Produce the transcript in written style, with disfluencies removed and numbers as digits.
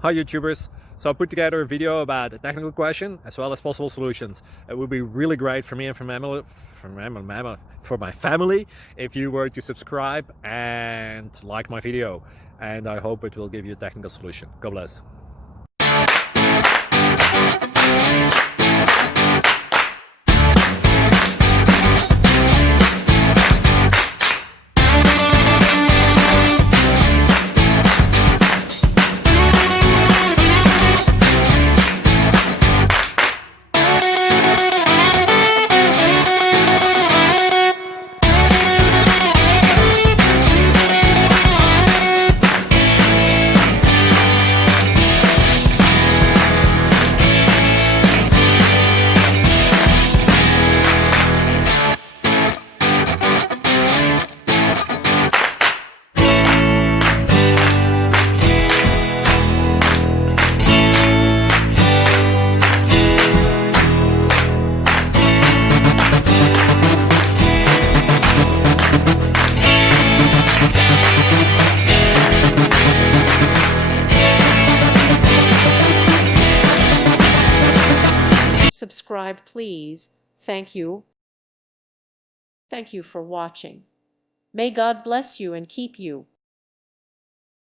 Hi YouTubers! So I put together a video about a technical question as well as possible solutions. It would be really great for me and for my family if you were to subscribe and like my video, and I hope it will give you a technical solution. God bless. Subscribe, please. Thank you. Thank you for watching. May God bless you and keep you.